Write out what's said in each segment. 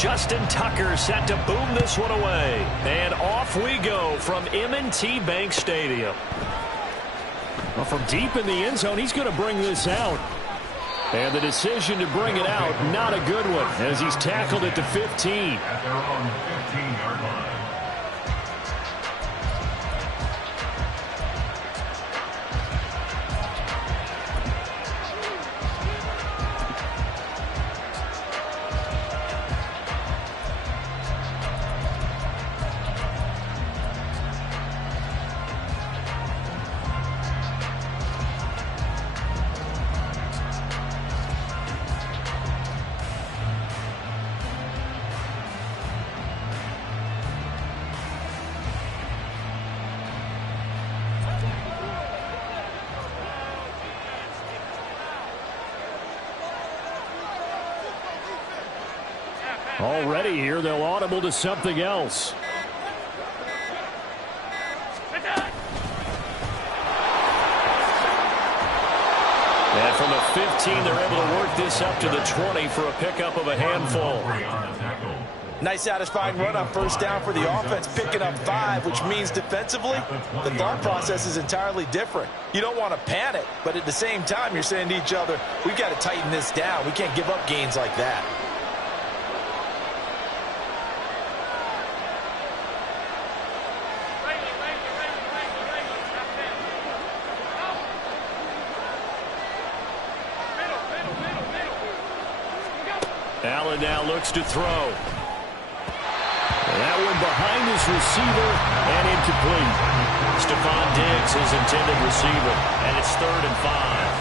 Justin Tucker set to boom this one away. And off we go from M&T Bank Stadium. Well, from deep in the end zone, he's going to bring this out. And the decision to bring it out, not a good one, as he's tackled at the 15. At their own 15-yard line. Already here, they'll audible to something else. And from the 15, they're able to work this up to the 20 for a pickup of a handful. Nice satisfying run on first down for the offense, picking up 5, which means defensively, the thought process is entirely different. You don't want to panic, but at the same time, you're saying to each other, we've got to tighten this down. We can't give up gains like that. Allen now looks to throw. That one behind his receiver and incomplete. Stephon Diggs, his intended receiver, and it's 3rd and 5.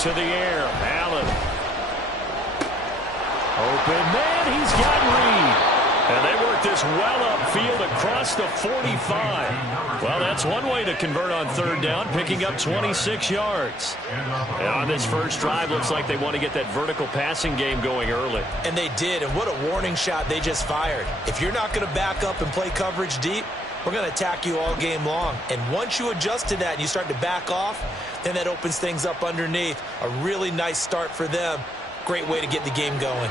To the air, Allen. Open man, he's got Reed. And they work this well upfield across the 45. Well, that's one way to convert on 3rd down, picking up 26 yards. And on this first drive, looks like they want to get that vertical passing game going early. And they did, and what a warning shot they just fired. If you're not going to back up and play coverage deep, we're going to attack you all game long. And once you adjust to that and you start to back off, then that opens things up underneath. A really nice start for them. Great way to get the game going.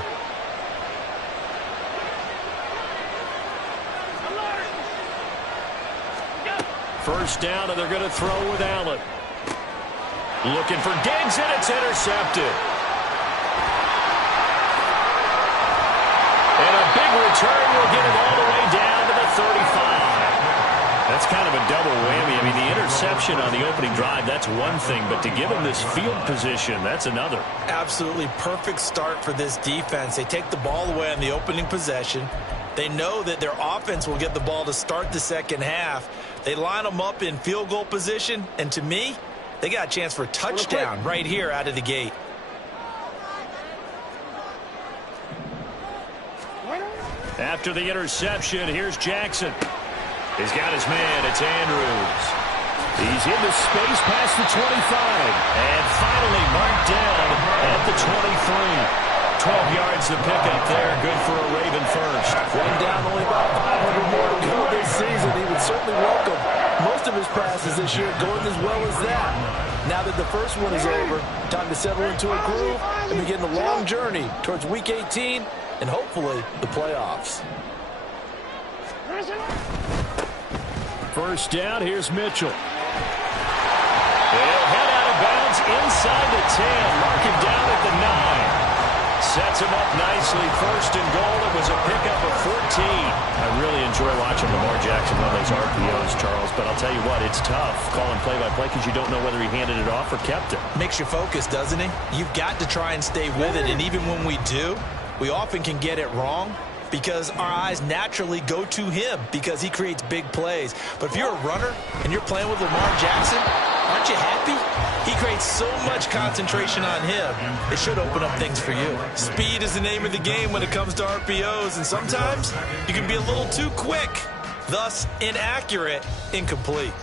First down, and they're going to throw with Allen. Looking for Diggs, and it's intercepted. And a big return will get him all the way down to the 35. That's kind of a double whammy. I mean, the interception on the opening drive, that's one thing, but to give him this field position, that's another. Absolutely perfect start for this defense. They take the ball away on the opening possession. They know that their offense will get the ball to start the second half. They line them up in field goal position, and to me, they got a chance for a touchdown right here out of the gate. After the interception, here's Jackson. He's got his man. It's Andrews. He's into space past the 25. And finally marked down at the 23. 12 yards to pick up there. Good for a Raven first. One down, only about 500 more to go this season. He would certainly welcome most of his passes this year going as well as that. Now that the first one is over, time to settle into a groove and begin the long journey towards Week 18 and hopefully the playoffs. First down, here's Mitchell. They'll head out of bounds inside the 10. Mark him down at the 9. Sets him up nicely. 1st and goal. It was a pickup of 14. I really enjoy watching Lamar Jackson on those RPOs, Charles, but I'll tell you what, it's tough calling play-by-play because you don't know whether he handed it off or kept it. Makes you focus, doesn't it? You've got to try and stay with it, and even when we do, we often can get it wrong because our eyes naturally go to him because he creates big plays. But if you're a runner and you're playing with Lamar Jackson, Aren't you happy? He creates so much concentration on him. It should open up things for you. Speed is the name of the game when it comes to RPOs, and sometimes you can be a little too quick, thus inaccurate, incomplete.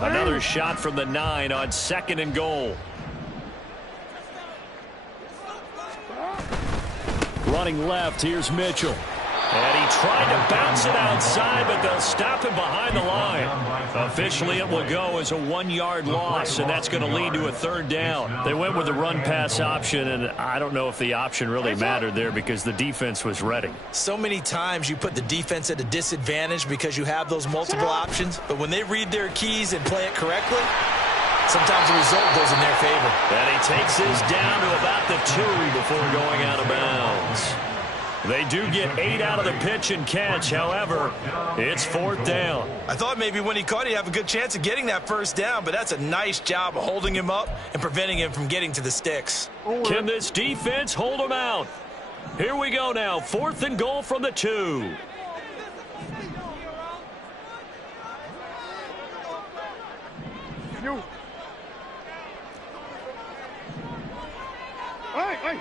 Another shot from the 9 on 2nd and goal. Running left, here's Mitchell. And he tried to bounce it outside, but they'll stop him behind the line. Officially, it will go as a 1-yard loss, and that's going to lead to a 3rd down. They went with the run-pass option, and I don't know if the option really mattered there because the defense was ready. So many times you put the defense at a disadvantage because you have those multiple options, but when they read their keys and play it correctly, sometimes the result goes in their favor. And he takes his down to about the 2 before going out of bounds. They do get 8 out of the pitch and catch. However, it's 4th down. I thought maybe when he caught it, he'd have a good chance of getting that 1st down, but that's a nice job of holding him up and preventing him from getting to the sticks. Can this defense hold him out? Here we go now. 4th and goal from the 2. Hey.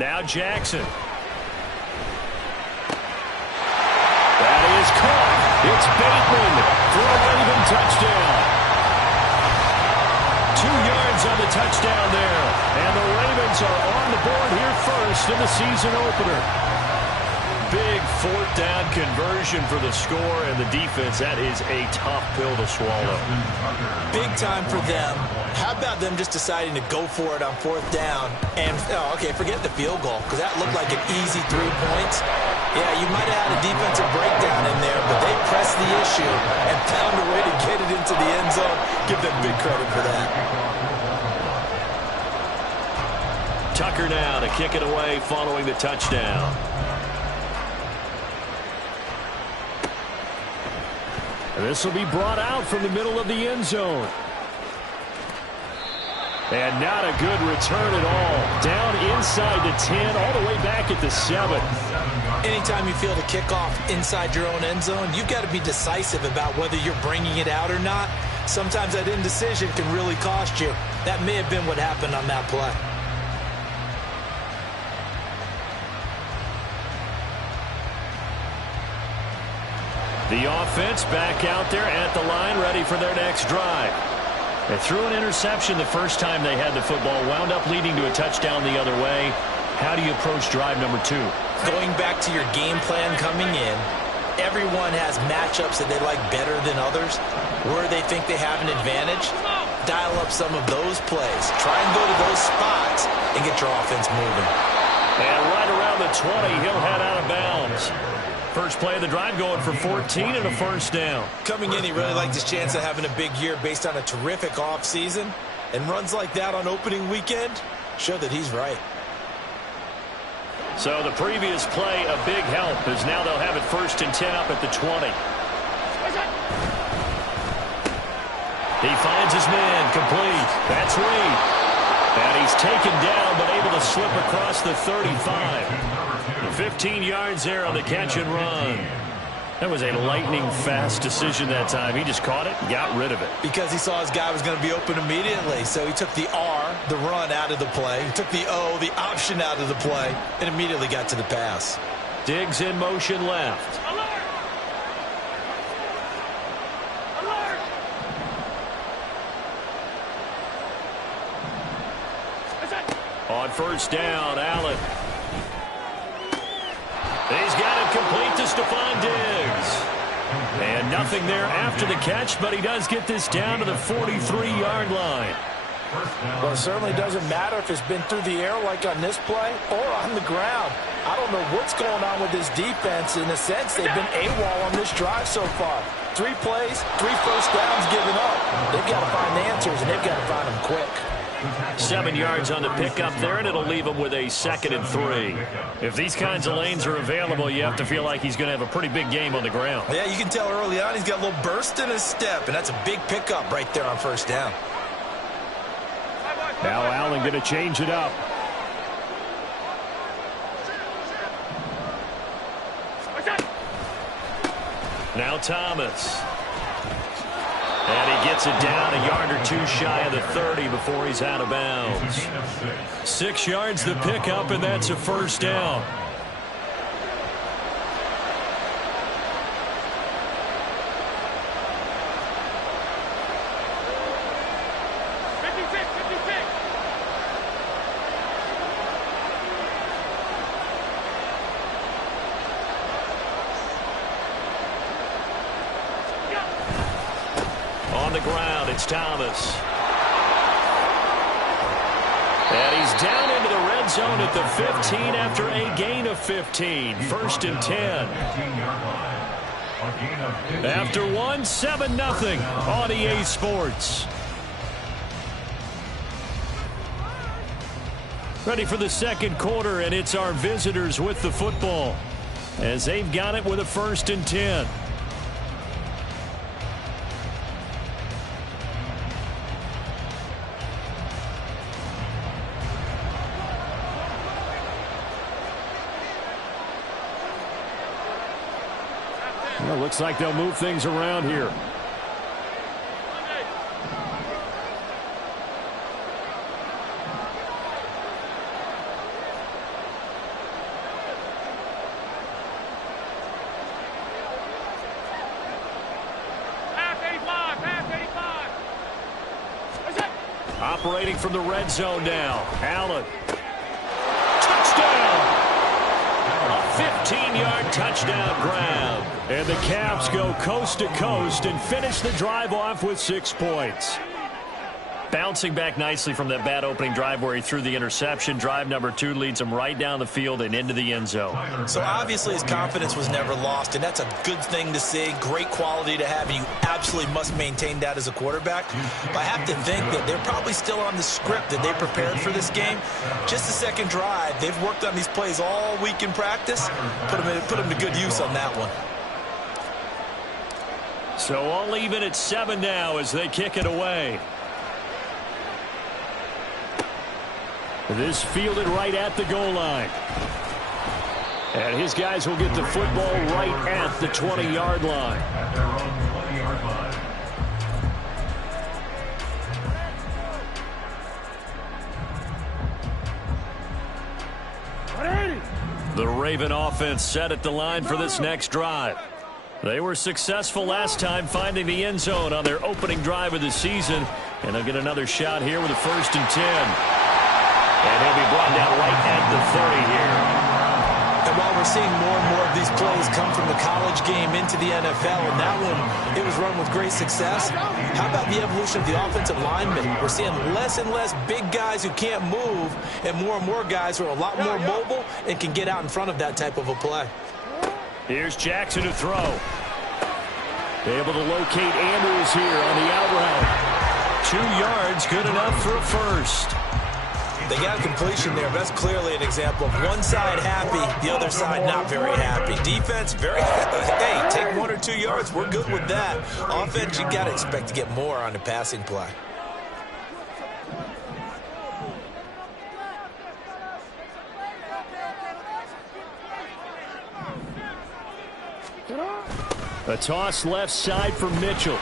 Now Jackson. That is caught. It's Bateman for a Raven touchdown. 2 yards on the touchdown there. And the Ravens are on the board here first in the season opener. Big 4th down conversion for the score, and the defense, that is a tough pill to swallow. Big time for them. How about them just deciding to go for it on 4th down? And, okay, forget the field goal, because that looked like an easy 3 points. Yeah, you might have had a defensive breakdown in there, but they pressed the issue and found a way to get it into the end zone. Give them big credit for that. Tucker now to kick it away following the touchdown. This will be brought out from the middle of the end zone. And not a good return at all. Down inside the 10, all the way back at the 7. Anytime you feel the kickoff inside your own end zone, you've got to be decisive about whether you're bringing it out or not. Sometimes that indecision can really cost you. That may have been what happened on that play. The offense back out there at the line, ready for their next drive. They threw an interception the first time they had the football, wound up leading to a touchdown the other way. How do you approach drive number 2? Going back to your game plan coming in, everyone has matchups that they like better than others. Where they think they have an advantage, dial up some of those plays. Try and go to those spots and get your offense moving. And right around the 20, he'll head out of bounds. First play of the drive going for 14 and a 1st down. Coming in, he really liked his chance of having a big year based on a terrific offseason. And runs like that on opening weekend show that he's right. So the previous play, a big help, as now they'll have it 1st and 10 up at the 20. He finds his man, complete. That's Reed. And he's taken down, but able to slip across the 35. 15 yards there on the catch and run. That was a lightning-fast decision that time. He just caught it and got rid of it. Because he saw his guy was going to be open immediately. So he took the R, the run, out of the play. He took the O, the option, out of the play, and immediately got to the pass. Diggs in motion left. On 1st down, Allen. He's got it complete to Stephon Diggs. And nothing there after the catch, but he does get this down to the 43-yard line. Well, it certainly doesn't matter if it's been through the air like on this play or on the ground. I don't know what's going on with this defense. In a sense, they've been AWOL on this drive so far. 3 plays, 3 first downs given up. They've got to find the answers, and they've got to find them quick. 7 yards on the pickup there, and it'll leave him with a 2nd and 3. If these kinds of lanes are available, you have to feel like he's going to have a pretty big game on the ground. Yeah, you can tell early on he's got a little burst in his step, and that's a big pickup right there on 1st down. Now Allen going to change it up. Now Thomas. And he gets it down a yard or two shy of the 30 before he's out of bounds. 6 yards the pickup, and that's a first down. On the ground, it's Thomas. And he's down into the red zone at the 15 after a gain of 15. First and 10. After one, 7-0 on EA Sports. Ready for the second quarter, and it's our visitors with the football as they've got it with a first and 10. Well, looks like they'll move things around here. Operating from the red zone now. Allen. Touchdown! A 15-yard touchdown grab. And the Caps go coast to coast and finish the drive off with 6 points. Bouncing back nicely from that bad opening drive where he threw the interception. Drive number 2 leads him right down the field and into the end zone. So obviously his confidence was never lost, and that's a good thing to see. Great quality to have, and you absolutely must maintain that as a quarterback. But I have to think that they're probably still on the script that they prepared for this game. Just the second drive, they've worked on these plays all week in practice. Put them to good use on that one. So all even at 7 now as they kick it away. This fielded right at the goal line. And his guys will get the football right at the 20-yard line. At their own 20-yard line. The Raven offense set at the line for this next drive. They were successful last time finding the end zone on their opening drive of the season. And they'll get another shot here with a first and 10. And he'll be brought down right at the 30 here. And while we're seeing more and more of these plays come from the college game into the NFL, and that one, it was run with great success, how about the evolution of the offensive linemen? We're seeing less and less big guys who can't move, and more guys who are a lot more mobile and can get out in front of that type of a play. Here's Jackson to throw. Able to locate Andrews here on the out route. 2 yards, good enough for a first. They got a completion there. That's clearly an example of one side happy, the other side not very happy. Defense, very hey, take 1 or 2 yards. We're good with that. Offense, you got to expect to get more on the passing play. A toss left side for Mitchell.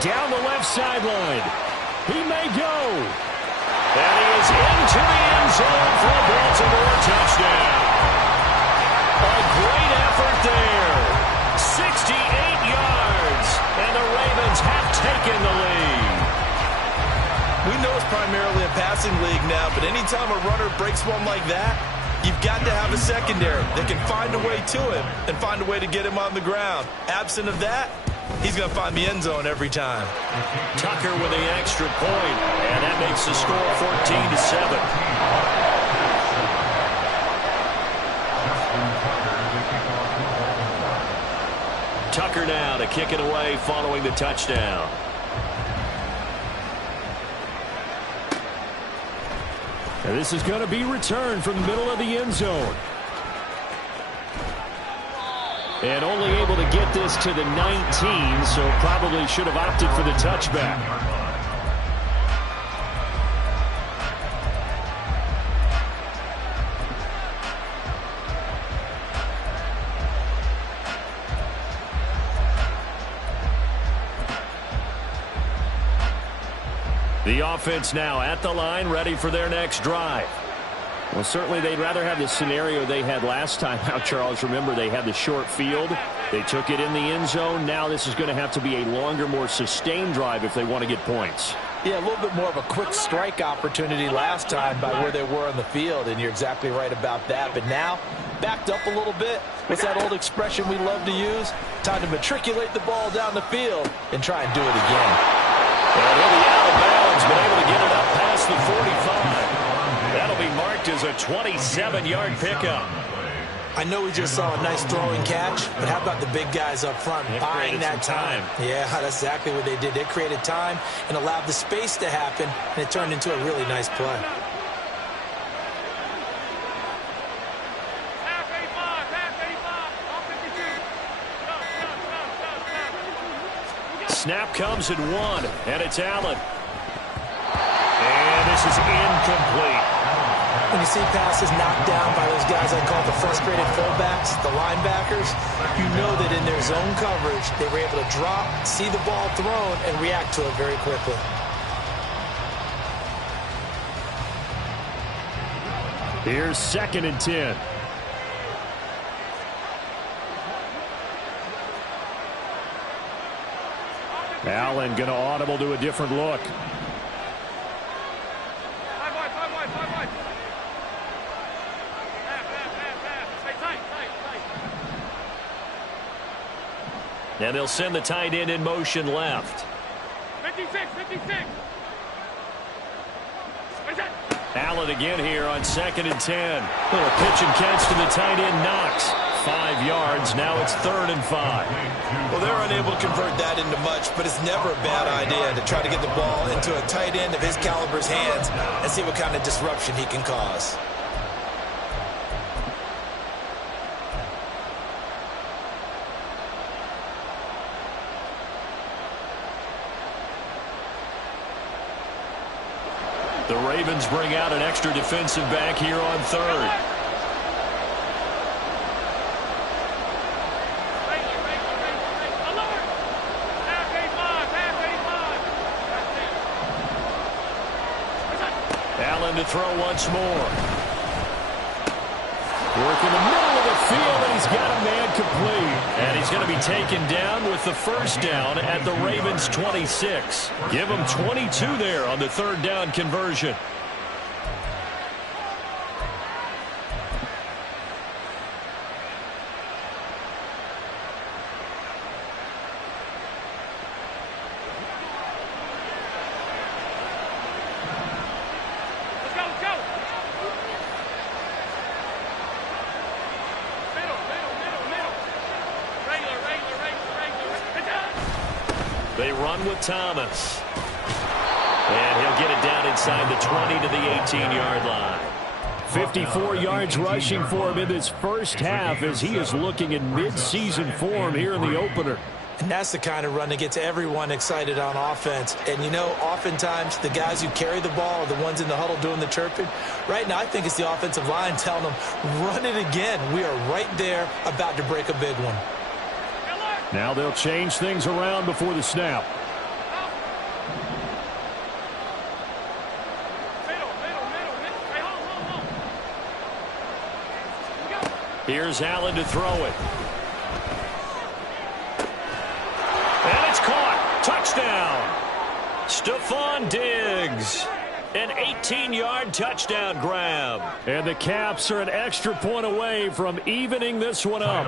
Down the left sideline. He may go. And he is into the end zone for a Baltimore touchdown. A great effort there. 68 yards. And the Ravens have taken the lead. We know it's primarily a passing league now, but anytime a runner breaks one like that, you've got to have a secondary that can find a way to him and find a way to get him on the ground. Absent of that, he's going to find the end zone every time. Tucker with the extra point, and that makes the score 14-7. Tucker now to kick it away following the touchdown. And this is going to be returned from the middle of the end zone. And only able to get this to the 19, so probably should have opted for the touchback. The offense now at the line, ready for their next drive. Well, certainly they'd rather have the scenario they had last time out, Charles. Remember, they had the short field. They took it in the end zone. Now this is going to have to be a longer, more sustained drive if they want to get points. Yeah, a little bit more of a quick strike opportunity last time by where they were on the field, and you're exactly right about that. But now, backed up a little bit. What's that old expression we love to use? Time to matriculate the ball down the field and try and do it again. And he'll be out of bounds, but able to get it up past the 45. That'll be marked as a 27-yard pickup. I know we just saw a nice throwing catch, but how about the big guys up front buying that time? Yeah, that's exactly what they did. They created time and allowed the space to happen, and it turned into a really nice play. Snap comes at 1, and it's Allen. And this is incomplete. When you see passes knocked down by those guys I call the frustrated fullbacks, the linebackers, you know that in their zone coverage, they were able to drop, see the ball thrown, and react to it very quickly. Here's 2nd and 10. Allen going to audible to a different look. And they'll send the tight end in motion left. 56. Allen again here on 2nd and 10. Little pitch and catch to the tight end, Knox. 5 yards. Now it's 3rd and 5. Well, they're unable to convert that into much, but it's never a bad idea to try to get the ball into a tight end of his caliber's hands and see what kind of disruption he can cause. The Ravens bring out an extra defensive back here on 3rd. Allen to throw once more. Work in the middle of the field, and he's got a man complete. And he's going to be taken down with the first down at the Ravens' 26. Give him 22 there on the 3rd down conversion. They run with Thomas. And he'll get it down inside the 20 to the 18-yard line. 54 yards rushing for him in this first half as he is looking in mid-season form here in the opener. And that's the kind of run that gets everyone excited on offense. And, you know, oftentimes the guys who carry the ball are the ones in the huddle doing the chirping. Right now, I think it's the offensive line telling them, run it again. We are right there about to break a big one. Now they'll change things around before the snap. Here's Allen to throw it. And it's caught. Touchdown. Stephon Diggs. An 18-yard touchdown grab. And the Caps are an extra point away from evening this one up.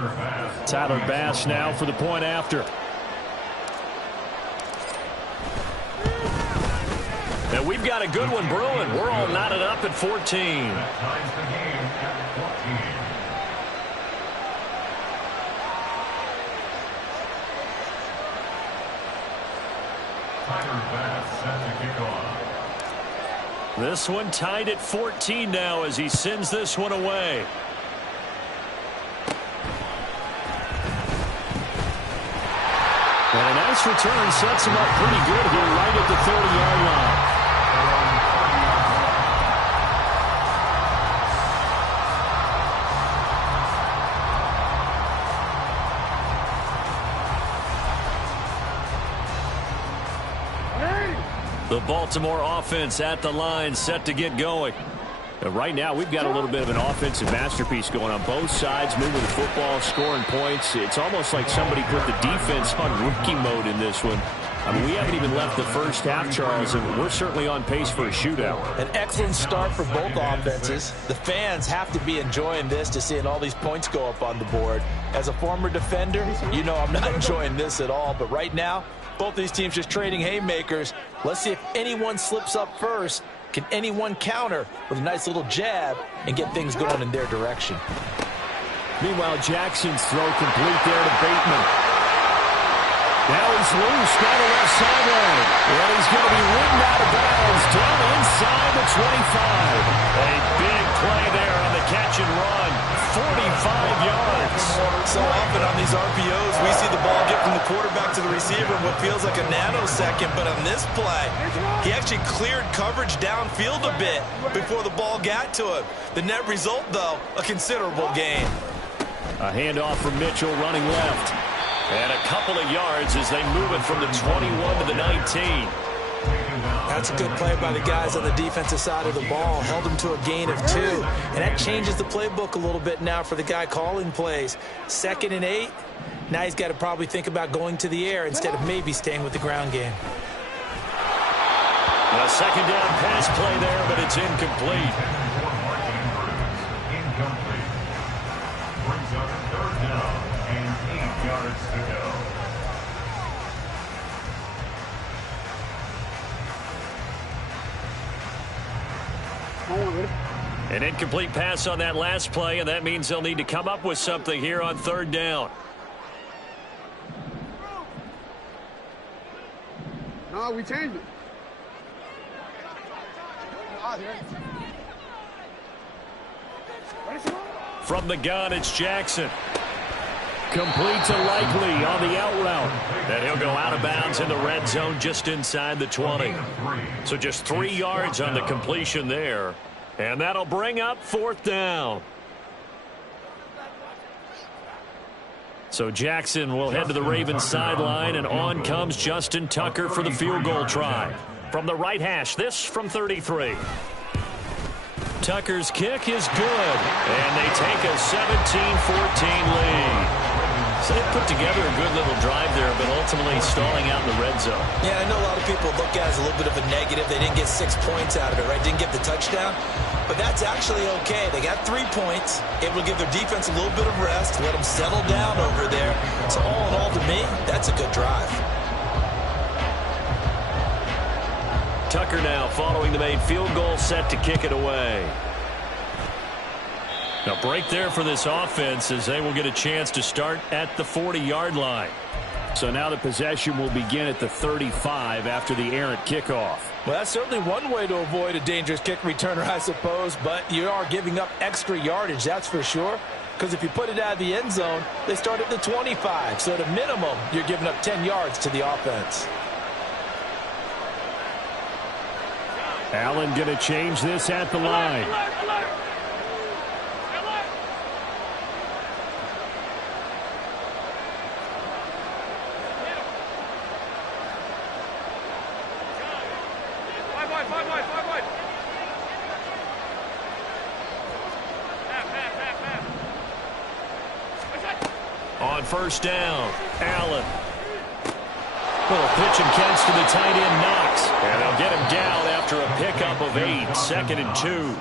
Tyler Bass now for the point after. And we've got a good one brewing. We're all knotted up at 14. Ties the game at 14. Tyler Bass set to kick off. This one tied at 14 now as he sends this one away. And a nice return sets him up pretty good here right at the 30-yard line. The Baltimore offense at the line, set to get going. Right now, we've got a little bit of an offensive masterpiece going on both sides, moving the football, scoring points. It's almost like somebody put the defense on rookie mode in this one. I mean, we haven't even left the first half, Charles, and we're certainly on pace for a shootout. An excellent start for both offenses. The fans have to be enjoying this to seeing all these points go up on the board. As a former defender, you know I'm not enjoying this at all, but right now, both these teams just trading haymakers. Let's see if anyone slips up first. Can anyone counter with a nice little jab and get things going in their direction? Meanwhile, Jackson's throw complete there to Bateman. Now he's loose down the left sideline. And he's going to be ridden out of bounds down inside the 25. A big play there on the catch and run. 45 yards. So often on these RPOs, we see the ball get from the quarterback to the receiver in what feels like a nanosecond. But on this play, he actually cleared coverage downfield a bit before the ball got to him. The net result, though, a considerable gain. A handoff from Mitchell running left. And a couple of yards as they move it from the 21 to the 19. That's a good play by the guys on the defensive side of the ball. Held him to a gain of 2. And that changes the playbook a little bit now for the guy calling plays. 2nd and 8. Now he's got to probably think about going to the air instead of maybe staying with the ground game. A second down pass play there, but it's incomplete. Incomplete. Brings up 3rd down and 8 yards to go. An incomplete pass on that last play, and that means they'll need to come up with something here on 3rd down. No, we changed it. From the gun, it's Jackson. Complete to Likely on the out route. And he'll go out of bounds in the red zone just inside the 20. So just 3 yards on the completion there. And that'll bring up 4th down. So Jackson will head to the Ravens sideline, and on comes Justin Tucker for the field goal try. From the right hash, this from 33. Tucker's kick is good, and they take a 17-14 lead. So they put together a good little drive there, but ultimately stalling out in the red zone. Yeah, I know a lot of people look at it as a little bit of a negative. They didn't get 6 points out of it, right? Didn't get the touchdown. But that's actually okay. They got 3 points. It will give their defense a little bit of rest, let them settle down over there. So all in all, to me, that's a good drive. Tucker now following the made field goal, set to kick it away. A break there for this offense as they will get a chance to start at the 40-yard line. So now the possession will begin at the 35 after the errant kickoff. Well, that's certainly one way to avoid a dangerous kick returner, I suppose, but you are giving up extra yardage, that's for sure. Because if you put it out of the end zone, they start at the 25. So at a minimum, you're giving up 10 yards to the offense. Allen going to change this at the line. On 1st down, Allen. Little pitch and catch to the tight end, Knox. And they'll get him down after a pickup of 8, 2nd and 2.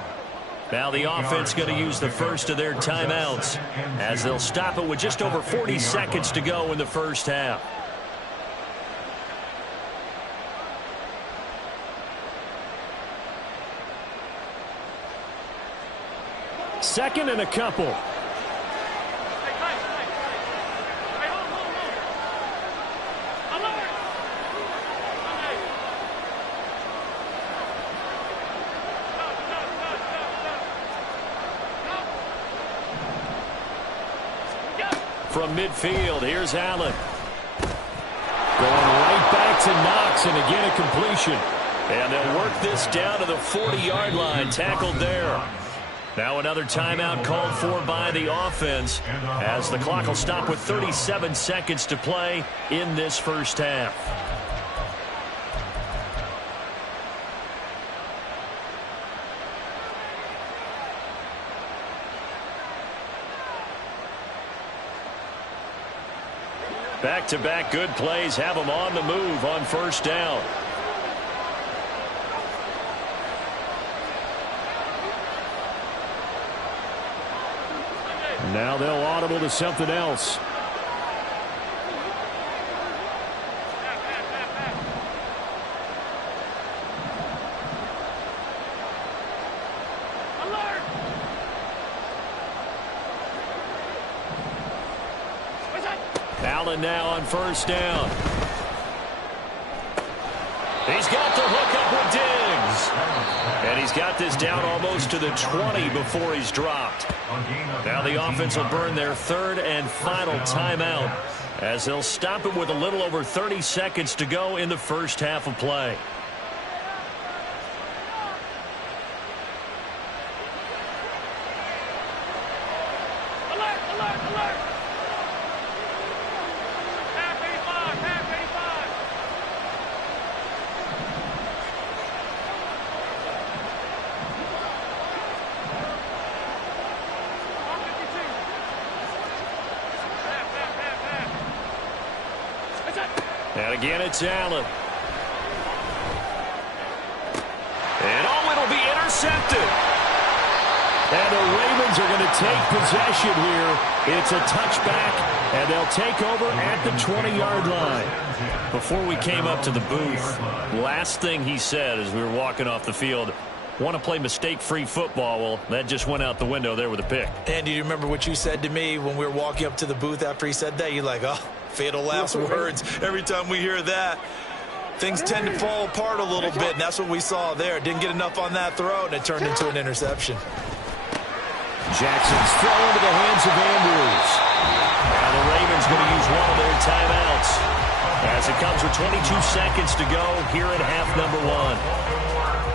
Now the offense going to use the first of their timeouts as they'll stop it with just over 40 seconds to go in the first half. Second and a couple. From midfield, here's Allen. Going right back to Knox, and again a completion. And they'll work this down to the 40-yard line, tackled there. Now another timeout called for by the offense as the clock will stop with 37 seconds to play in this first half. Back-to-back good plays have them on the move on first down. Now they'll audible to something else. Allen now on first down. He's got the hook up with Diggs. And he's got this down almost to the 20 before he's dropped. Now the offense will burn their third and final timeout as they'll stop it with a little over 30 seconds to go in the first half of play. And again, it's Allen. And oh, it'll be intercepted. And the Ravens are going to take possession here. It's a touchback, and they'll take over at the 20-yard line. Before we came up to the booth, last thing he said as we were walking off the field, want to play mistake-free football. Well, that just went out the window there with a pick. And do you remember what you said to me when we were walking up to the booth after he said that? You're like, oh, fatal last words. Every time we hear that, things tend to fall apart a little bit, and that's what we saw there. Didn't get enough on that throw, and it turned into an interception. Jackson's throw into the hands of Andrews. Now the Ravens going to use one of their timeouts as it comes with 22 seconds to go here at half number one.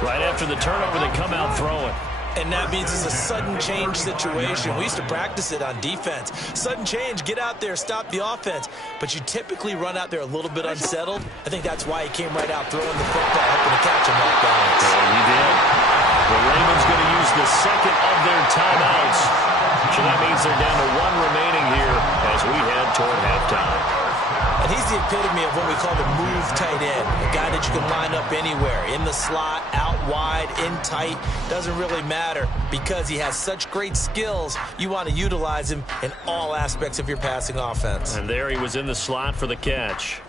Right after the turnover, they come out throwing. And that means it's a sudden change situation. We used to practice it on defense. Sudden change, get out there, stop the offense. But you typically run out there a little bit unsettled. I think that's why he came right out throwing the football, hoping to catch him off balance. And he did. The Ravens going to use the second of their timeouts. So that means they're down to one remaining here as we head toward halftime. And he's the epitome of what we call the move tight end. A guy that you can line up anywhere, in the slot, out wide, in tight. Doesn't really matter because he has such great skills. You want to utilize him in all aspects of your passing offense. And there he was in the slot for the catch.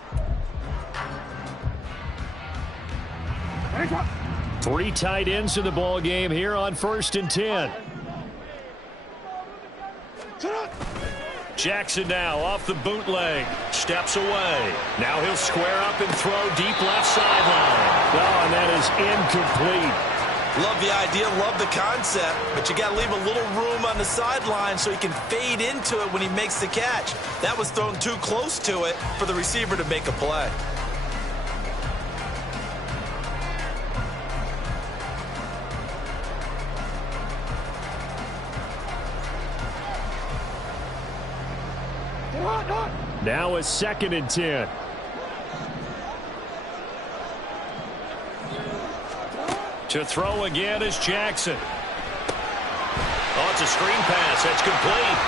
3 tight ends in the ball game here on 1st and 10. Jackson now off the bootleg, steps away. Now he'll square up and throw deep left sideline. Oh, and that is incomplete. Love the idea, love the concept, but you got to leave a little room on the sideline so he can fade into it when he makes the catch. That was thrown too close to it for the receiver to make a play. Now a 2nd and 10. To throw again is Jackson. Oh, it's a screen pass. That's complete.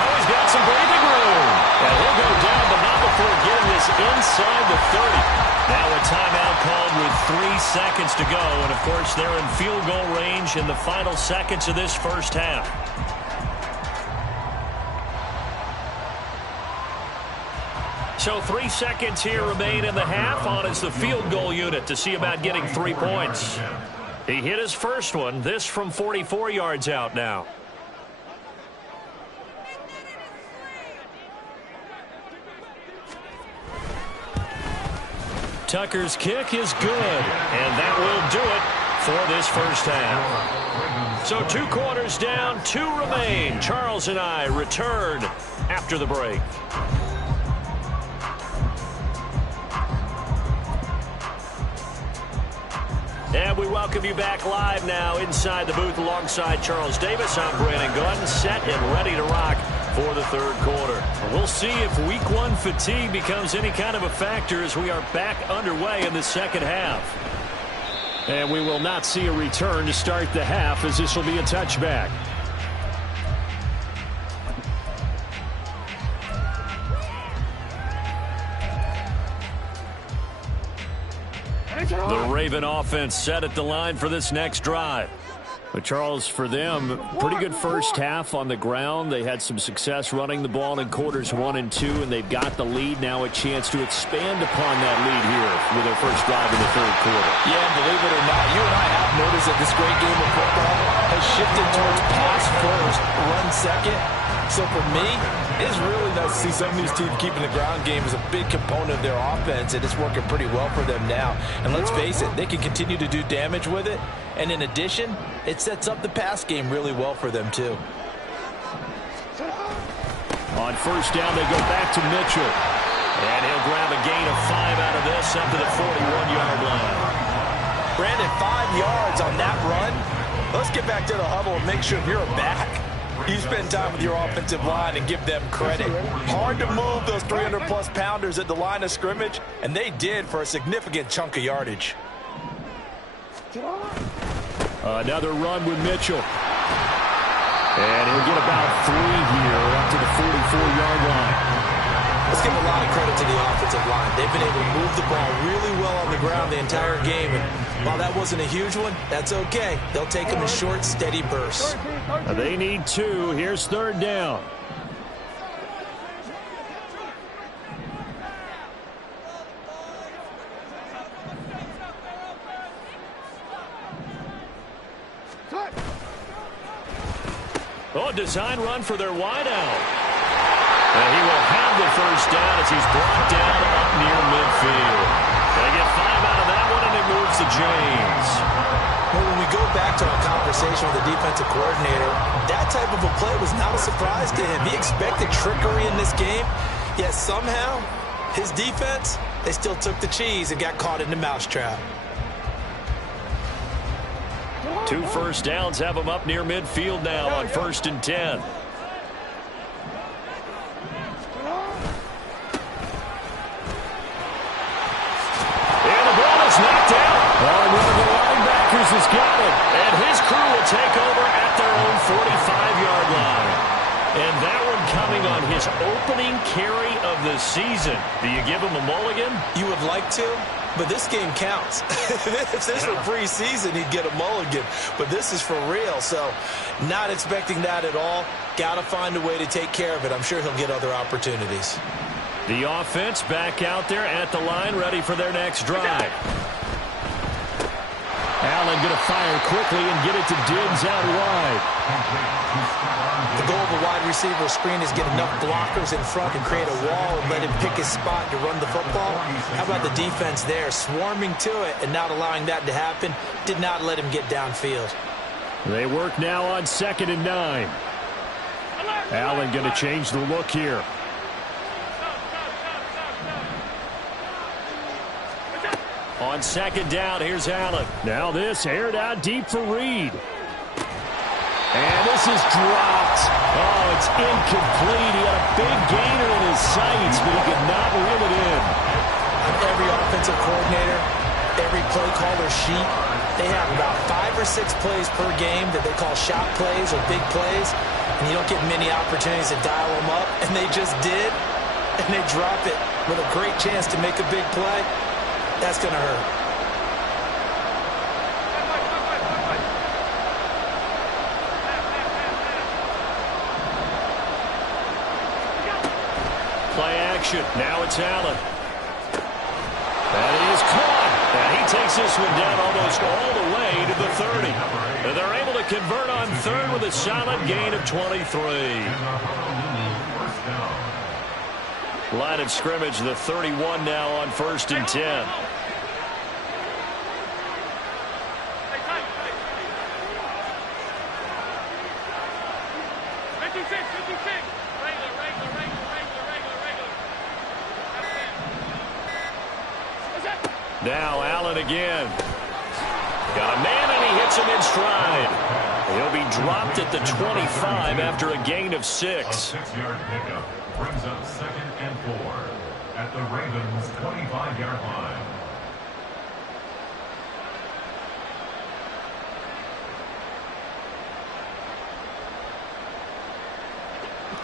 Oh, he's got some breathing room. And he'll go down, but not before getting this inside the 30. Now a timeout called with 3 seconds to go. And, of course, they're in field goal range in the final seconds of this first half. So 3 seconds here remain in the half on as the field goal unit to see about getting 3 points. He hit his first one, this from 44 yards out now. Tucker's kick is good, and that will do it for this first half. So 2 quarters down, 2 remain. Charles and I return after the break. And we welcome you back live now inside the booth alongside Charles Davis. I'm Brandon Gunn, set and ready to rock for the third quarter. We'll see if week one fatigue becomes any kind of a factor as we are back underway in the second half. And we will not see a return to start the half, as this will be a touchback. The Raven offense set at the line for this next drive. But Charles, for them, pretty good first half on the ground. They had some success running the ball in quarters 1 and 2, and they've got the lead now, a chance to expand upon that lead here with their first drive in the third quarter. Yeah, and believe it or not, you and I have noticed that this great game of football has shifted towards pass first, run second. So for me, it's really nice to see some of these teams keeping the ground game as a big component of their offense, and it's working pretty well for them now. And let's face it, they can continue to do damage with it. And in addition, it sets up the pass game really well for them, too. On first down, they go back to Mitchell. And he'll grab a gain of 5 out of this up to the 41-yard line. Brandon, 5 yards on that run. Let's get back to the huddle and make sure you're back. You spend time with your offensive line and give them credit. Hard to move those 300-plus pounders at the line of scrimmage, and they did for a significant chunk of yardage. Another run with Mitchell. And he'll get about 3 here up to the 44-yard line. Let's give a lot of credit to the offensive line. They've been able to move the ball really well on the ground the entire game. And while that wasn't a huge one, that's okay. They'll take them in short, steady bursts. They need 2. Here's third down. Oh, design run for their wideout. And he will have the first down as he's brought down up near midfield. They get 5 out of that one, and it moves to James. Well, when we go back to our conversation with the defensive coordinator, that type of a play was not a surprise to him. He expected trickery in this game, yet somehow his defense, they still took the cheese and got caught in the mousetrap. 2 first downs have him up near midfield now on 1st and 10. Knocked out. One of the linebackers has got it. And his crew will take over at their own 45-yard line. And that one coming on his opening carry of the season. Do you give him a mulligan? You would like to, but this game counts. If this were preseason, he'd get a mulligan. But this is for real, so not expecting that at all. Got to find a way to take care of it. I'm sure he'll get other opportunities. The offense back out there at the line, ready for their next drive. Allen going to fire quickly and get it to Diggs out wide. The goal of a wide receiver screen is get enough blockers in front and create a wall and let him pick his spot to run the football. How about the defense there, swarming to it and not allowing that to happen? Did not let him get downfield. They work now on 2nd and 9. Allen going to change the look here. On 2nd down, here's Allen. Now this aired out deep for Reed. And this is dropped. Oh, it's incomplete. He had a big gainer in his sights, but he could not reel it in. On every offensive coordinator, every play caller sheet, they have about 5 or 6 plays per game that they call shot plays or big plays, and you don't get many opportunities to dial them up, and they just did, and they drop it with a great chance to make a big play. That's going to hurt. Play action. Now it's Allen. And he is caught. And he takes this one down almost all the way to the 30. And they're able to convert on 3rd with a solid gain of 23. Line of scrimmage, the 31 now on 1st and 10. Now Allen again. Got a man, and he hits him in stride. He'll be dropped at the 25 after a gain of 6. A 6-yard pickup brings up 2nd and 4 at the Ravens' 25-yard line.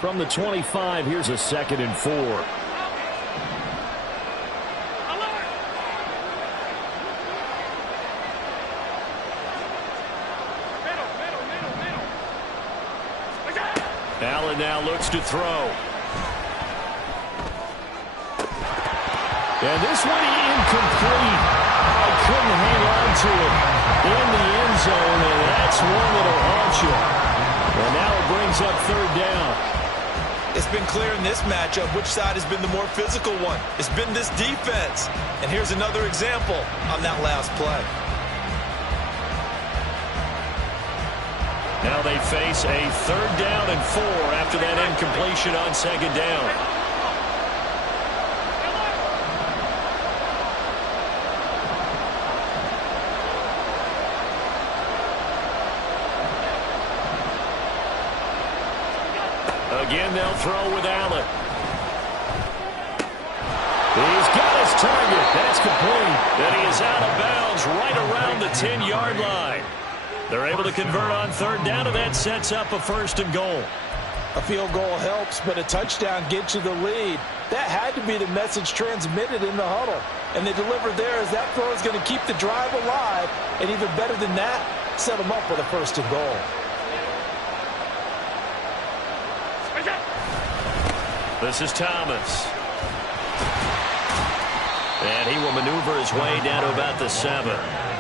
From the 25, here's a 2nd and 4. Allen now looks to throw. And this one incomplete. Couldn't hang on to it in the end zone, and that's one that'll haunt you. Well, now it brings up 3rd down. It's been clear in this matchup which side has been the more physical one. It's been this defense. And here's another example on that last play. Now they face a 3rd down and 4 after that incompletion on 2nd down. Again, they'll throw with Allen. He's got his target. That's complete. And he is out of bounds right around the 10-yard line. They're able to convert on 3rd down, and that sets up a 1st and goal. A field goal helps, but a touchdown gets you the lead. That had to be the message transmitted in the huddle. And they delivered there as that throw is going to keep the drive alive. And even better than that, set them up with a 1st and goal. This is Thomas. And he will maneuver his way down to about the 7.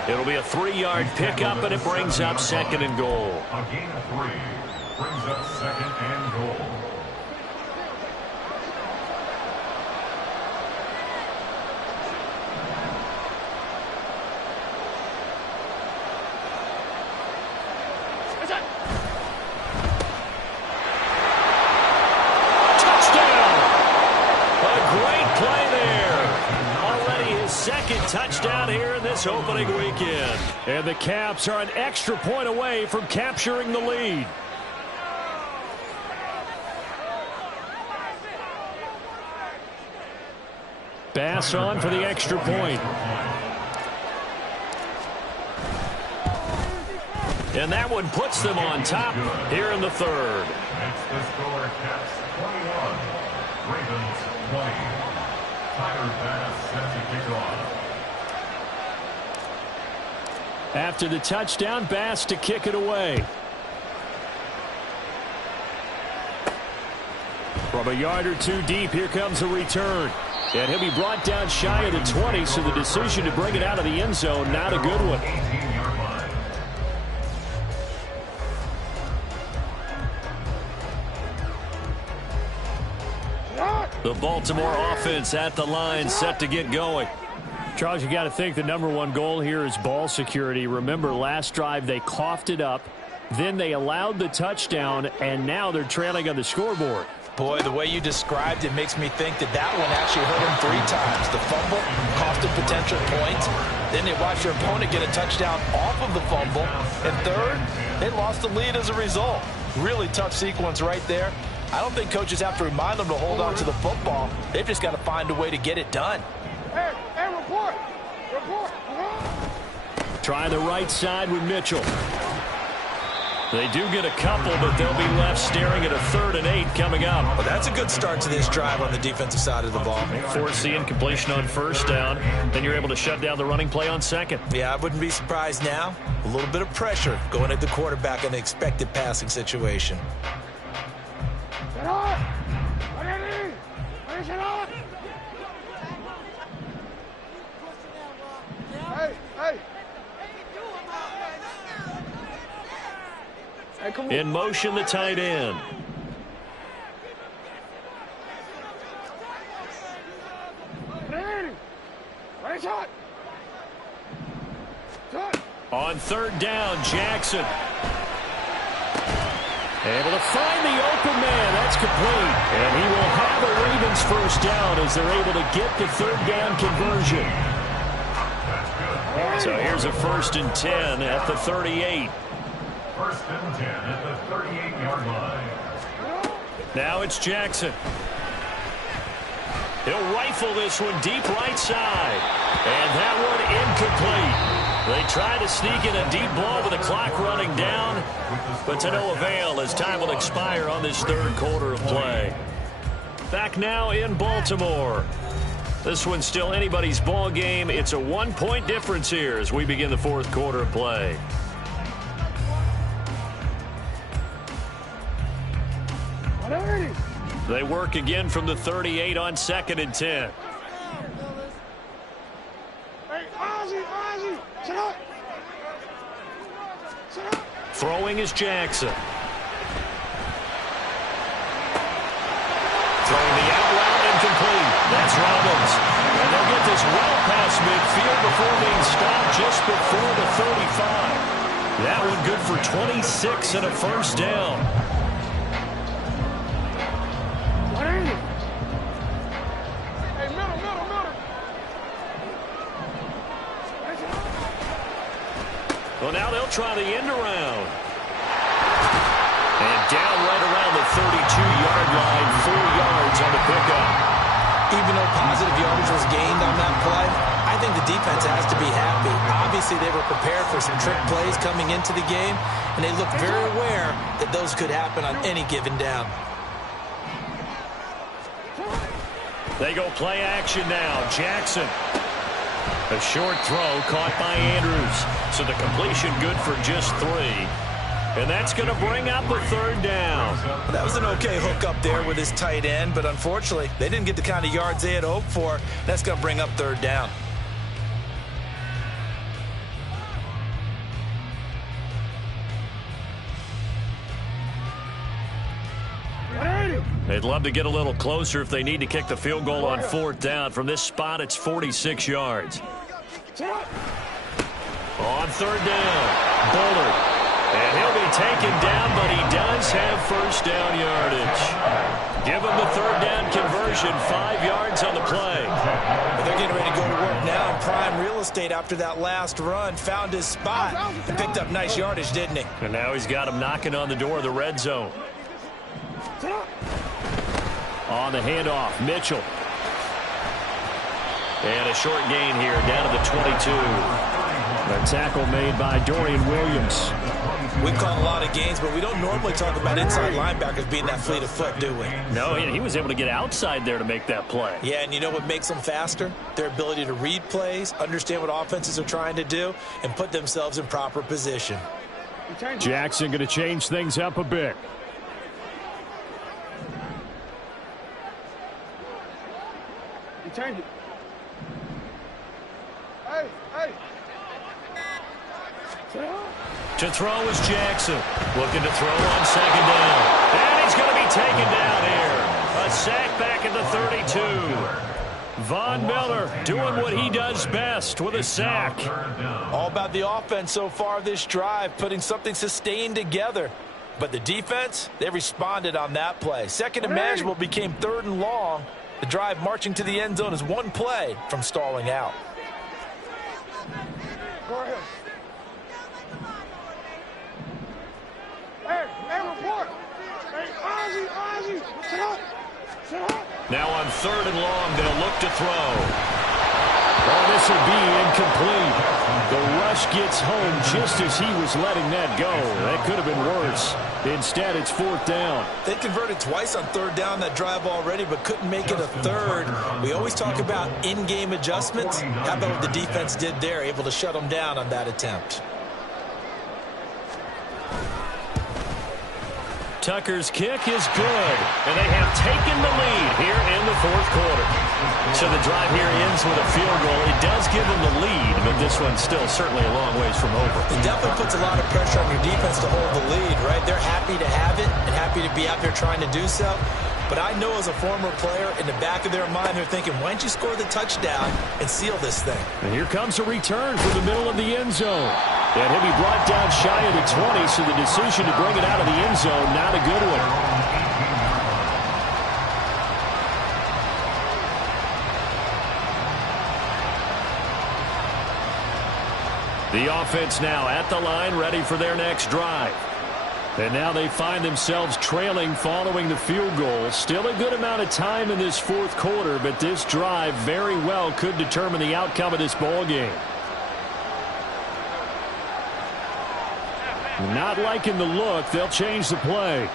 It'll be a 3-yard pickup, and it brings up 2nd and goal. A gain of 3 brings up 2nd and goal. Touchdown here in this opening weekend. And the Caps are an extra point away from capturing the lead. Bass on for the extra point. And that one puts them on top here in the 3rd. Makes the score Caps 21, Ravens 20. Tyler Bass sets the kickoff. After the touchdown, Bass to kick it away. From a yard or 2 deep, here comes a return. And he'll be brought down shy of the 20, so the decision to bring it out of the end zone, not a good one. 18-yard line. The Baltimore offense at the line, set to get going. Charles, you got to think the #1 goal here is ball security. Remember, last drive they coughed it up, then they allowed the touchdown, and now they're trailing on the scoreboard. Boy, the way you described it makes me think that that one actually hurt them 3 times. The fumble cost them potential points. Then they watched their opponent get a touchdown off of the fumble. And 3rd, they lost the lead as a result. Really tough sequence right there. I don't think coaches have to remind them to hold on to the football. They've just got to find a way to get it done. Hey, report. Try the right side with Mitchell. They do get a couple, but they'll be left staring at a 3rd and 8 coming up. Well, that's a good start to this drive on the defensive side of the ball. Force the incompletion on 1st down. Then you're able to shut down the running play on 2nd. Yeah, I wouldn't be surprised now. A little bit of pressure going at the quarterback in the expected passing situation. Get on! Finish it on! Hey! Hey, come on. In motion, the tight end. On 3rd down, Jackson. Able to find the open man. That's complete. And he will have a Ravens 1st down as they're able to get the 3rd down conversion. That's good. So here's a 1st and 10 at the 38. 1st and 10 at the 38-yard line. Now it's Jackson. He'll rifle this one deep right side. And that one incomplete. They try to sneak in a deep ball with the clock running down, but to no avail as time will expire on this 3rd quarter of play. Back now in Baltimore. This one's still anybody's ball game. It's a 1-point difference here as we begin the 4th quarter of play. They work again from the 38 on 2nd and 10. Throwing is Jackson. Throwing the out route incomplete. That's Robbins. And they'll get this well past midfield before being stopped just before the 35. That one good for 26 and a 1st down. Well, now they'll try the end around. And down right around the 32-yard line, 4 yards on the pickup. Even though positive yardage was gained on that play, I think the defense has to be happy. Obviously, they were prepared for some trick plays coming into the game, and they looked very aware that those could happen on any given down. They go play action now. Jackson. A short throw caught by Andrews. So the completion good for just 3. And that's going to bring up a 3rd down. That was an okay hook up there with his tight end, but unfortunately, they didn't get the kind of yards they had hoped for. That's going to bring up 3rd down. They'd love to get a little closer if they need to kick the field goal on 4th down. From this spot, it's 46 yards. On 3rd down, Bullard. And he'll be taken down, but he does have 1st down yardage. Give him the 3rd down conversion, 5 yards on the play. They're getting ready to go to work now in prime real estate after that last run. Found his spot and picked up nice yardage, didn't he? And now he's got him knocking on the door of the red zone. On the handoff, Mitchell. And a short gain here down to the 22. A tackle made by Dorian Williams. We call a lot of gains, but we don't normally talk about inside linebackers being that fleet of foot, do we? No, he was able to get outside there to make that play. Yeah, and you know what makes them faster? Their ability to read plays, understand what offenses are trying to do, and put themselves in proper position. Jackson going to change things up a bit. Change it. Hey, hey. To throw is Jackson. Looking to throw on 2nd down. And he's going to be taken down here. A sack back at the 32. Von Miller doing what he does best with a sack. All about the offense so far this drive, putting something sustained together. But the defense, they responded on that play. 2nd and manageable became 3rd and long. The drive marching to the end zone is 1 play from stalling out. Go ahead. Hey, report. Hey, Ozzy, sit up. Now on 3rd and long, they'll look to throw. Oh, this will be incomplete. The rush gets home just as he was letting that go. That could have been worse. Instead, it's 4th down. They converted twice on 3rd down that drive already, but couldn't make it a 3rd. We always talk about in-game adjustments. How about what the defense did there, able to shut them down on that attempt? Tucker's kick is good, and they have taken the lead here in the 4th quarter. So the drive here ends with a field goal. It does give them the lead, but this one's still certainly a long ways from over. It definitely puts a lot of pressure on your defense to hold the lead, right? They're happy to have it and happy to be out there trying to do so. But I know as a former player, in the back of their mind, they're thinking, why don't you score the touchdown and seal this thing? And here comes a return from the middle of the end zone. And he'll be brought down shy of the 20, so the decision to bring it out of the end zone, not a good one. The offense now at the line, ready for their next drive. And now they find themselves trailing following the field goal. Still a good amount of time in this fourth quarter, but this drive very well could determine the outcome of this ball game. Not liking the look. They'll change the play.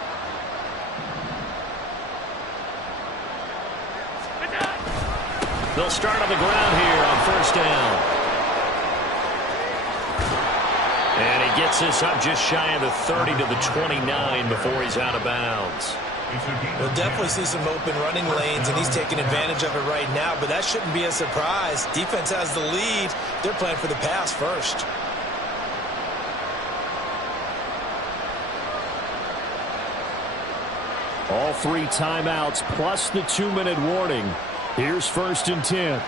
They'll start on the ground here on first down. And he gets this up just shy of the 30 to the 29 before he's out of bounds. We'll definitely see some open running lanes, and he's taking advantage of it right now, but that shouldn't be a surprise. Defense has the lead. They're playing for the pass first. All 3 timeouts plus the 2-minute warning. Here's first and 10.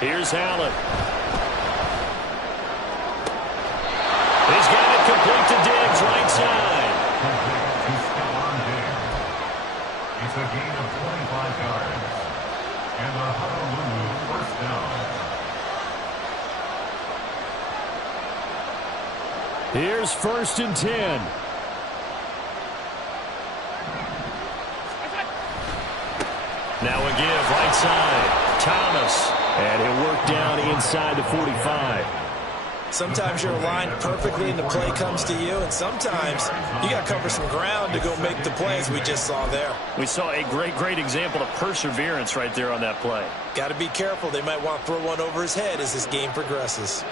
Here's Allen. He's got it complete to Diggs, right side. It's a gain of 25 yards. And the Honolulu first down. Here's first and 10. Now a give, right side. Thomas. And he'll work down inside the 45. Sometimes you're aligned perfectly and the play comes to you, and sometimes you got to cover some ground to go make the plays we just saw there. We saw a great example of perseverance right there on that play. Got to be careful. They might want to throw one over his head as this game progresses.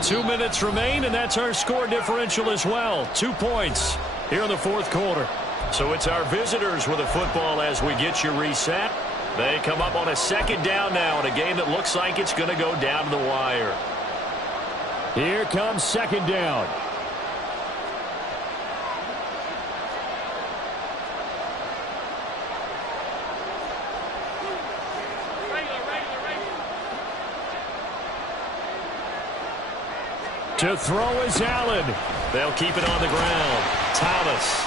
2 minutes remain, and that's our score differential as well. 2 points here in the fourth quarter. So it's our visitors with the football as we get you reset. They come up on a second down now in a game that looks like it's going to go down to the wire. Here comes second down. To throw is Allen. They'll keep it on the ground. Thomas.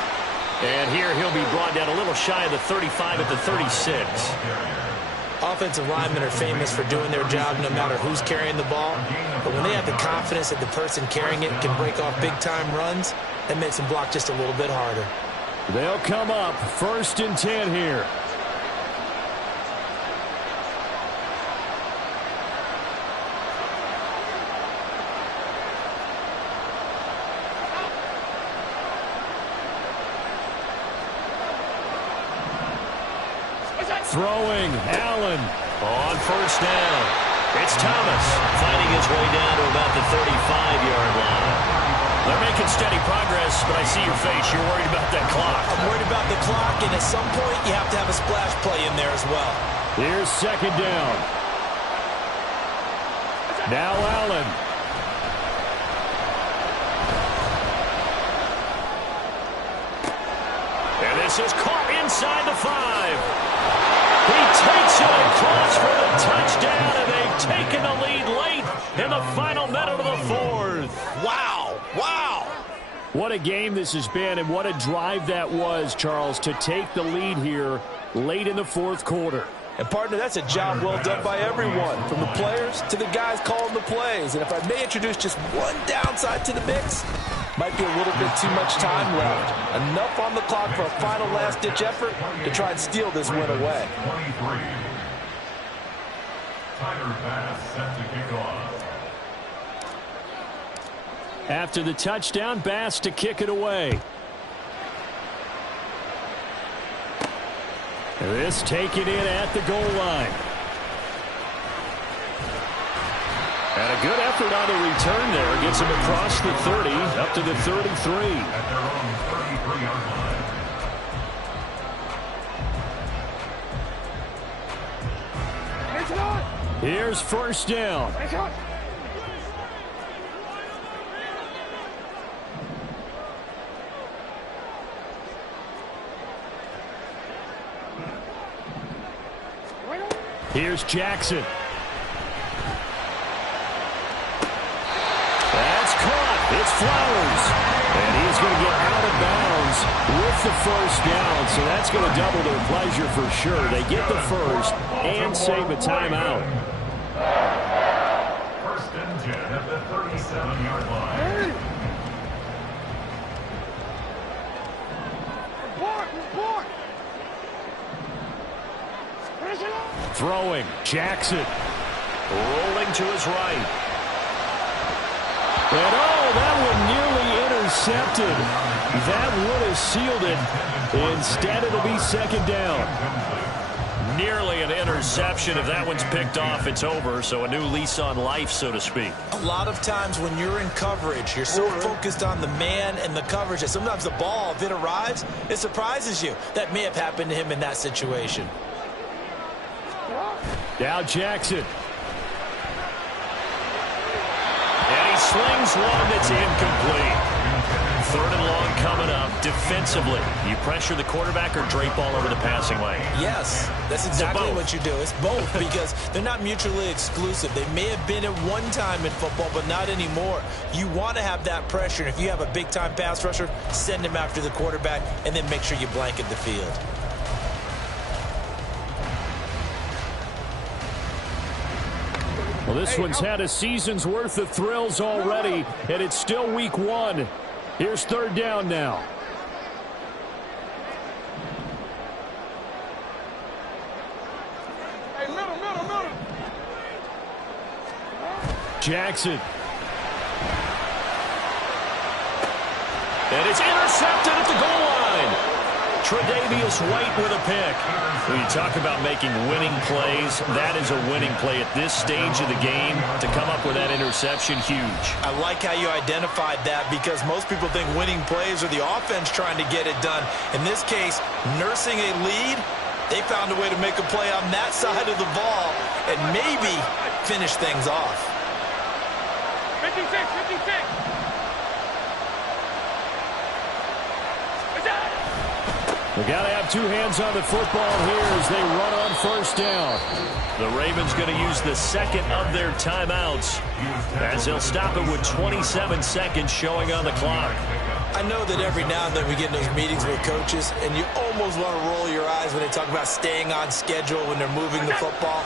And here he'll be brought down a little shy of the 35 at the 36. Offensive linemen are famous for doing their job no matter who's carrying the ball. But when they have the confidence that the person carrying it can break off big-time runs, that makes them block just a little bit harder. They'll come up first and 10 here. Throwing, Allen on first down. It's Thomas finding his way down to about the 35-yard line. They're making steady progress, but I see your face. You're worried about that clock. I'm worried about the clock, and at some point you have to have a splash play in there as well. Here's second down. Now Allen. And this is caught inside the 5. He takes it across for the touchdown, and they've taken the lead late in the final minute of the fourth. Wow. Wow. What a game this has been, and what a drive that was, Charles, to take the lead here late in the fourth quarter. And, partner, that's a job well done by everyone, from the players to the guys calling the plays. And if I may introduce just one downside to the mix, might be a little bit too much time left. Enough on the clock for a final last-ditch effort to try and steal this win away. 23. Tyler Bass set to kick off. After the touchdown, Bass to kick it away. This taken in at the goal line. And a good effort on the return there. Gets him across the 30, up to the 33. At their own 33-yard line. Here's first down. Here's Jackson. That's caught. It's Flowers. And he's going to get out of bounds with the first down. So that's going to double their pleasure for sure. They get the first and save a timeout. First and 10 at the 37-yard line. Report. Throwing. Jackson. Rolling to his right. And that one nearly intercepted. That would have sealed it. Instead, it'll be second down. Nearly an interception. If that one's picked off, it's over. So a new lease on life, so to speak. A lot of times when you're in coverage, you're so focused on the man and the coverage that sometimes the ball, if it arrives, it surprises you. That may have happened to him in that situation. Now Jackson. And he slings one that's incomplete. Third and long coming up. Defensively, you pressure the quarterback or drape all over the passing lane? Yes, that's exactly what you do. It's both because they're not mutually exclusive. They may have been at one time in football, but not anymore. You want to have that pressure. And if you have a big-time pass rusher, send him after the quarterback and then make sure you blanket the field. Well, this one's had a season's worth of thrills already, and it's still week one. Here's third down now. Hey, middle. Jackson. And it's intercepted at the goal line. Tre'Davious White with a pick. When you talk about making winning plays, that is a winning play at this stage of the game. To come up with that interception, huge. I like how you identified that because most people think winning plays are the offense trying to get it done. In this case, nursing a lead, they found a way to make a play on that side of the ball and maybe finish things off. 56. We've got to have two hands on the football here as they run on first down. The Ravens going to use the second of their timeouts as they'll stop it with 27 seconds showing on the clock. I know that every now and then we get in those meetings with coaches and you almost want to roll your eyes when they talk about staying on schedule when they're moving the football.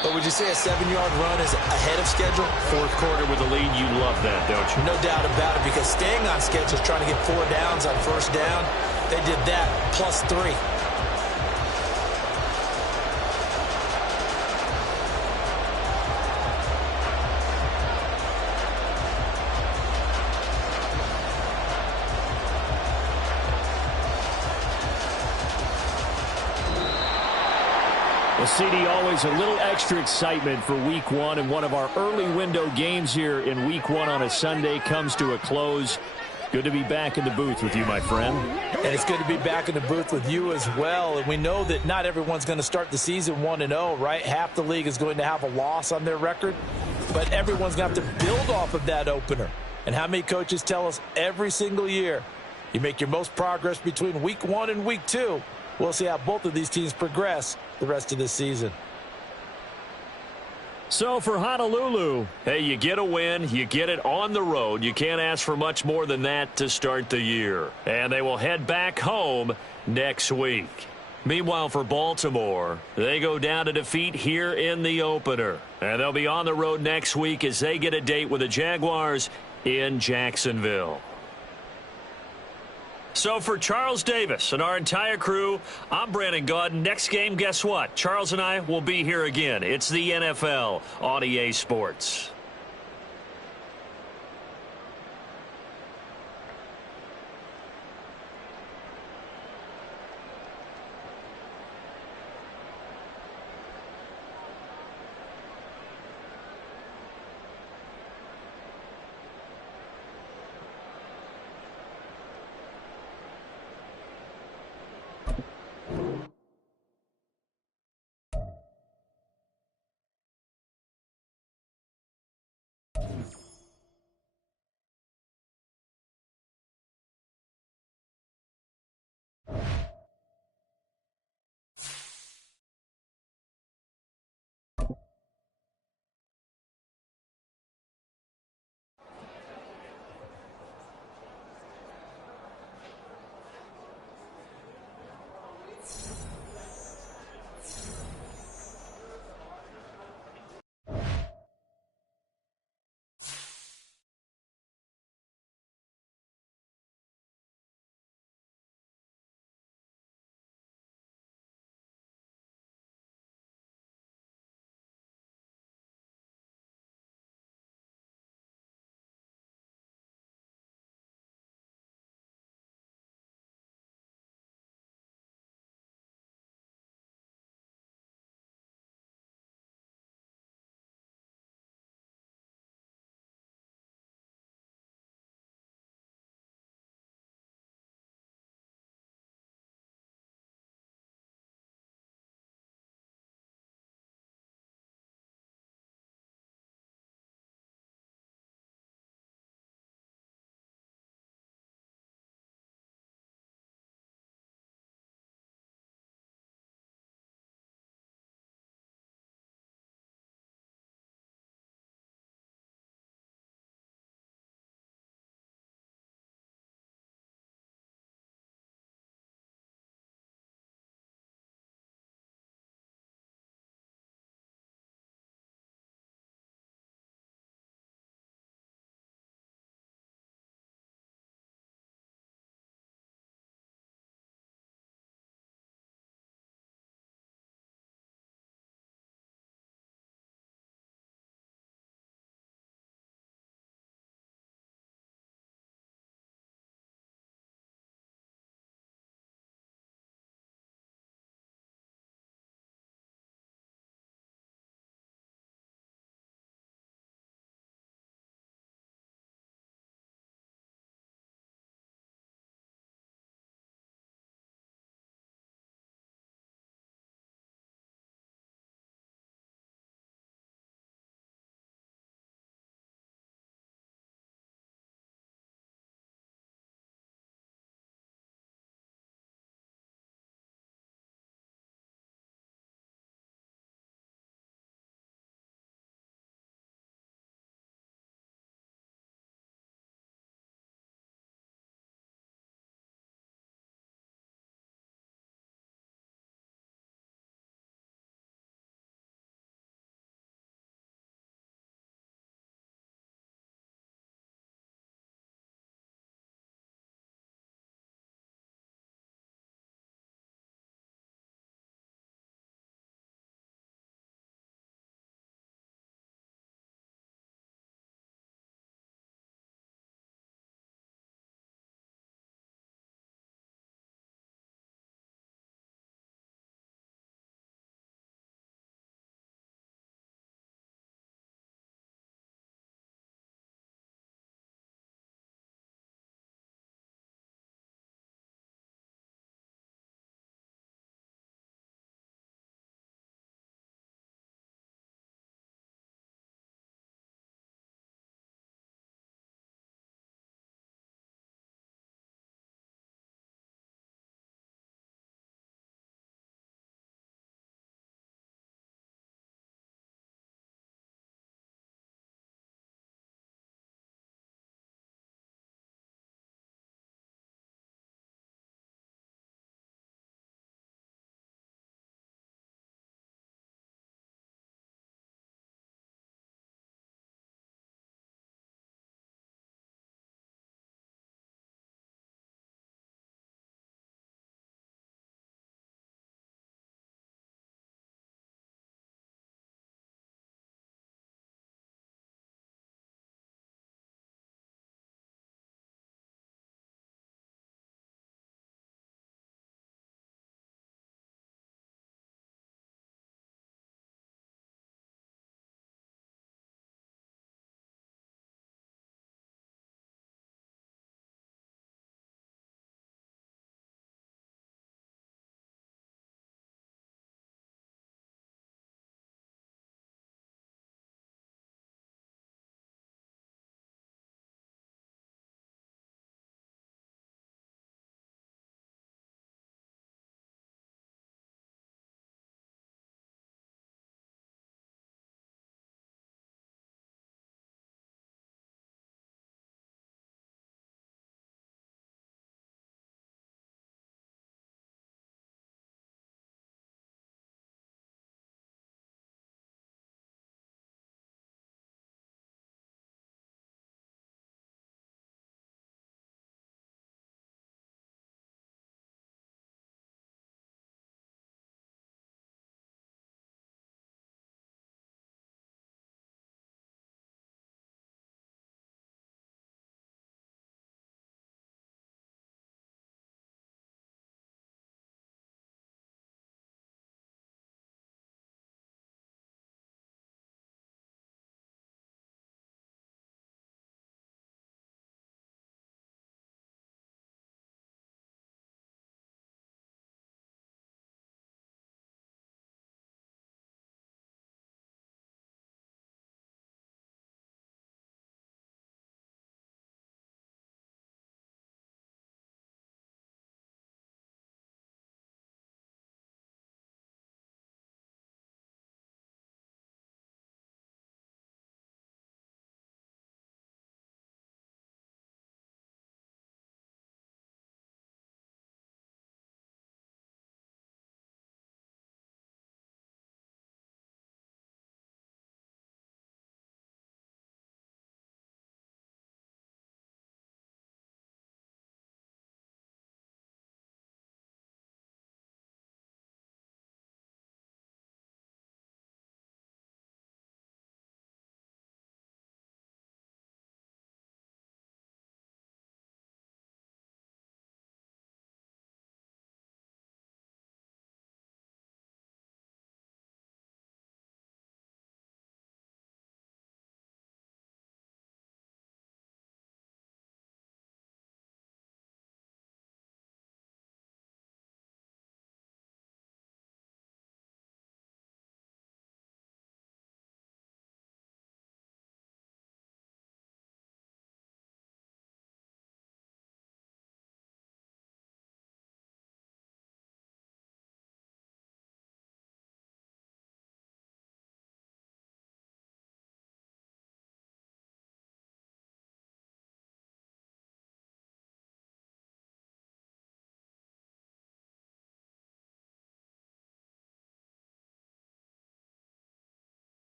But would you say a 7-yard run is ahead of schedule? Fourth quarter with a lead, you love that, don't you? No doubt about it, because staying on schedule is trying to get 4 downs on first down. They did that plus 3. Well, CD, always a little extra excitement for week one, and one of our early window games here in week one on a Sunday comes to a close. Good to be back in the booth with you, my friend. And it's good to be back in the booth with you as well. And we know that not everyone's going to start the season 1-0, right? Half the league is going to have a loss on their record. But everyone's going to have to build off of that opener. And how many coaches tell us every single year, you make your most progress between week 1 and week 2. We'll see how both of these teams progress the rest of this season. So for Honolulu, hey, you get a win, you get it on the road. You can't ask for much more than that to start the year. And they will head back home next week. Meanwhile, for Baltimore, they go down to defeat here in the opener. And they'll be on the road next week as they get a date with the Jaguars in Jacksonville. So for Charles Davis and our entire crew, I'm Brandon Gaudin. Next game, guess what? Charles and I will be here again. It's the NFL on EA Sports.